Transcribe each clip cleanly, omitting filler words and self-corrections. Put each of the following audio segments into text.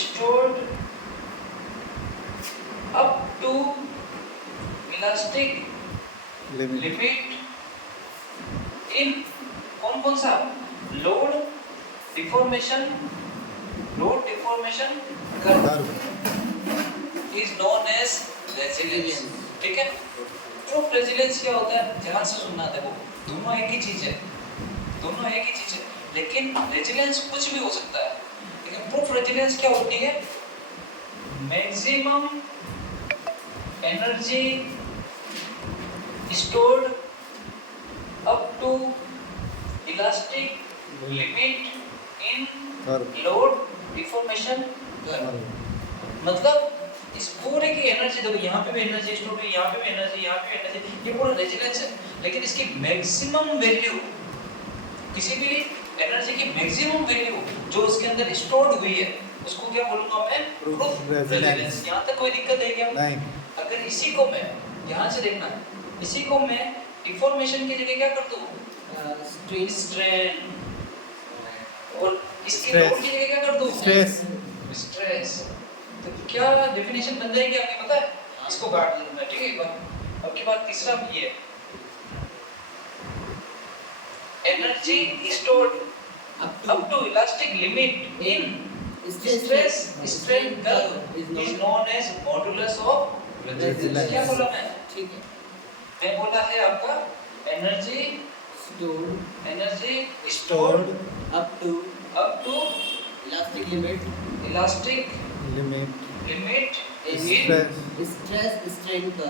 stored up to elastic limit in कौन सा load deformation curve is known as resilience. ठीक है, proof resilience क्या होता है, ध्यान से सुनना। देखो दोनों एक ही चीज है, लेकिन रेजिलियंस कुछ भी हो सकता है। लेकिन प्रूफ रेजिलियंस क्या होती है, maximum energy stored up to elastic limit in load deformation curve। मतलब इस पूरे की एनर्जी, देखो यहाँ पे भी एनर्जी स्टोर हुई, यहाँ पे भी एनर्जी, यहाँ पे भी एनर्जी, ये पूरा रेजिलियंस है। लेकिन इसकी मैक्सिमम वैल्यू, किसी भी एनर्जी की मैक्सिमम वैल्यू जो उसके अंदर स्टोर्ड हुई है, उसको क्या बोलूंगा मैं, प्रूफ रेजिलियंस। यहाँ तक कोई दिक्कत है क्या? नहीं। अगर इसी को मैं, ध्यान से देखना, इसी को मैं डिफॉर्मेशन की जगह क्या कर दूं, स्ट्रेन, और इसकी लोड की जगह क्या कर दूं, स्ट्रेस। तो क्या डेफिनेशन बन जाएगी आपको पता है? इसको काट दूंगा, ठीक है। एक बार अब की बात तीसरा ये है, energy stored up to elastic limit in stress strain curve is known as modulus of resilience. क्या बोला मैं? ठीक है, मैं बोला है आपका energy stored up to elastic limit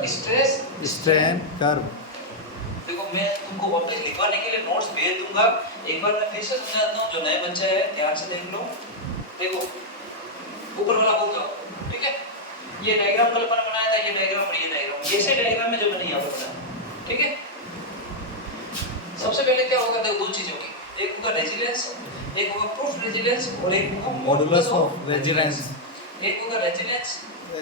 stress strain curve. देखो मैं तुमको वापस लिखवाने के लिए नोट्स भेज दूंगा, एक बार मैं फिर से समझाता हूँ, जो नए बच्चे हैं ध्यान से देख लो। देखो ऊपर वाला बोल दो, ठीक है। ये डायग्राम कल अपन बनाया था, ये डायग्राम और ये डायग्राम, ये से डायग्राम में जो मैंने यहाँ पर बनाया, ठीक है। सबसे पहले क्या होगा, देखो दो चीजें होगी, एक होगा रेजिलियंस, एक होगा प्रूफ रेजिलियंस, और एक होगा मॉडुलस ऑफ रेजिलियंस। एक होगा resilience,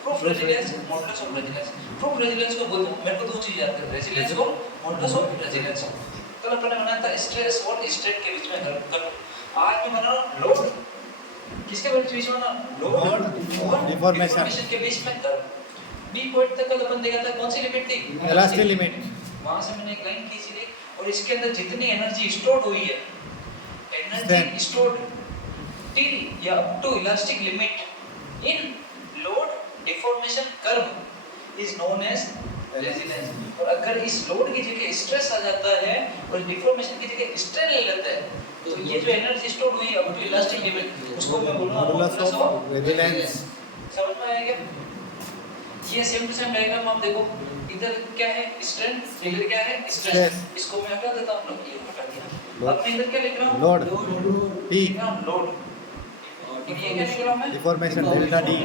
proof resilience, modulus of resilience. Proof resilience को बोलते हैं, मेरे को दो चीज याद है, रेजिलियंस और मॉडुलस ऑफ रेजिलियंस। कल अपन ने बनाया था स्ट्रेस और स्ट्रेन के बीच में कर्व। आज मैं बना रहा हूं लोड, किसके बीच में ना, लोड और डिफॉर्मेशन के बीच में कर्व। डी पॉइंट तक कल अपन देखा था, कौन सी लिमिट थी, इलास्टिक लिमिट। वहां से मैंने एक लाइन खींची थी, और इसके अंदर जितनी एनर्जी स्टोर्ड हुई है, एनर्जी स्टोर्ड टिल या up to elastic limit in load deformation curve is known as resilience. और अगर इस लोड की जगह स्ट्रेस आ जाता है और डिफॉर्मेशन की जगह स्ट्रेन ले लेता है, तो ये जो एनर्जी स्टोर्ड हुई है अप टू इलास्टिक लिमिट, उसको मैं बोलूंगा मॉडुलस ऑफ रेजिलियंस। समझ में आया क्या? ये सेम टू सेम डायग्राम आप देखो, इधर क्या है स्ट्रेन, इधर क्या है स्ट्रेस। इसको मैं हटा देता हूं, ये हटा दिया। अब मैं इधर क्या लिख रहा हूं, लोड टी, लोड। ये क्या लिख रहा हूं मैं, डिफॉर्मेशन डेल्टा डी।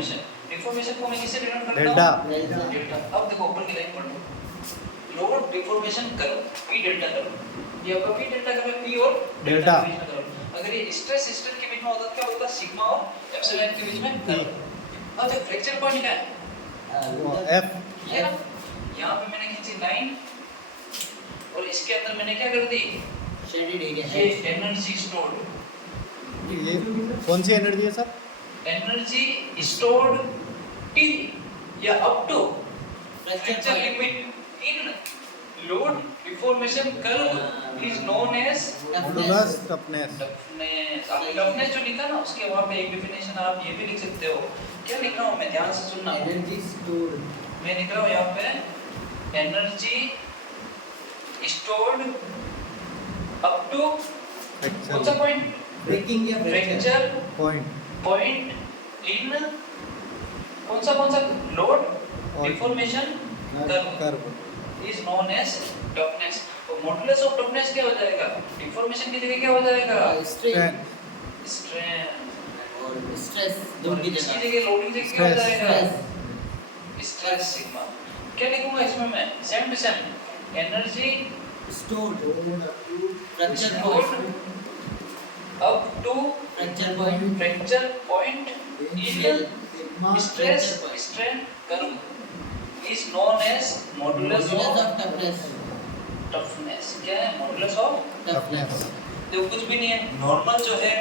डिफॉर्मेशन को मैं किससे डिनोट करता हूं, डेल्टा। अब देखो ऊपर की लाइन पढ़ लो, load deformation curve p delta curve, ये आपका पी डेल्टा कर्व है, पी और डेल्टा के बीच में कर्व। अगर ये स्ट्रेस स्ट्रेन के बीच में होता तो क्या होता, सिग्मा और एप्सिलॉन के बीच में कर्व। अब जो फ्रैक्चर पॉइंट क्या है, एफ, ये ना, यहाँ पे मैंने खींची लाइन, और इसके अंदर मैंने क्या कर दी, शेडेड एरिया, ये एनर्जी स्टोर्ड। ये कौन सी एनर्जी है सर, एनर्जी स्टोर्ड टिल या up to fracture limit in load deformation curve is known as modulus toughness. Toughness जो लिखा ना, उसके वहां पे एक डेफिनेशन आप ये भी लिख सकते हो। क्या लिख रहा हूं मैं, ध्यान से सुनना। एनर्जी स्टोर्ड, मैं लिख रहा हूं यहाँ पे एनर्जी स्टोर्ड अप टू कौन सा पॉइंट, ब्रेकिंग या फ्रैक्चर पॉइंट इन कौन सा load deformation curve is known as toughness. तो मॉडुलस ऑफ टफनेस क्या हो जाएगा, डिफॉर्मेशन की जगह क्या हो जाएगा, स्ट्रेन और स्ट्रेस, लोड की जगह लोडिंग जगह क्या हो जाएगा, स्ट्रेस सिग्मा। क्या लिखूंगा इसमें मैं, same to same, energy stored fracture point up to fracture point in stress strain curve is known as modulus of toughness. क्या है, मॉडुलस ऑफ टफनेस। देखो कुछ भी नहीं है, नॉर्मल जो है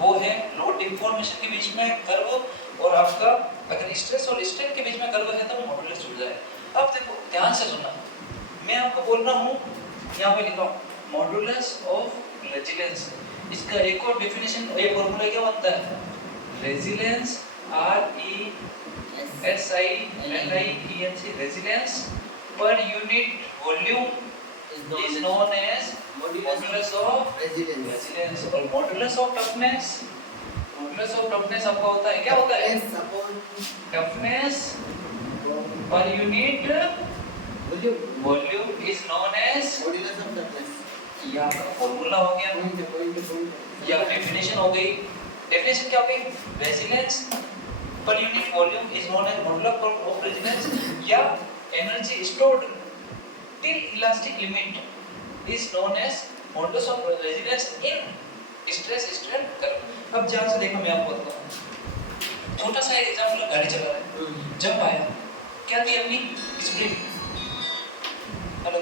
वो है लोड डिफॉर्मेशन के बीच में कर्व और आपका अगर स्ट्रेस और स्ट्रेन के बीच में कर्व है तो मॉडुलस जुड़ जाए। अब देखो ध्यान से सुनना, मैं आपको बोल रहा हूँ, यहाँ पे लिखा मॉडुलस ऑफ रेजिलेंस। इसका एक और डेफिनेशन, ये फॉर्मूला क्या बनता है? रेजिलेंस RESILENC, रेजिलेंस पर unit volume is known as modulus of resilience। और modulus of toughness, modulus of toughness आपका होता है, क्या होता है? toughness per unit volume is known as, ये आपका फॉर्मूला हो गया या डेफिनेशन हो गई। डेफिनेशन क्या हो गई? रेजिलेंस पर unit volume is known as modulus of resilience, या energy stored till elastic limit is known as modulus of resilience in stress strain curve। अब ध्यान से देखो, मैं आपको बताता हूँ, छोटा सा एग्जांपल, गाड़ी चला रहा है, जंप आया, क्या थी अपनी स्प्रिंग, हेलो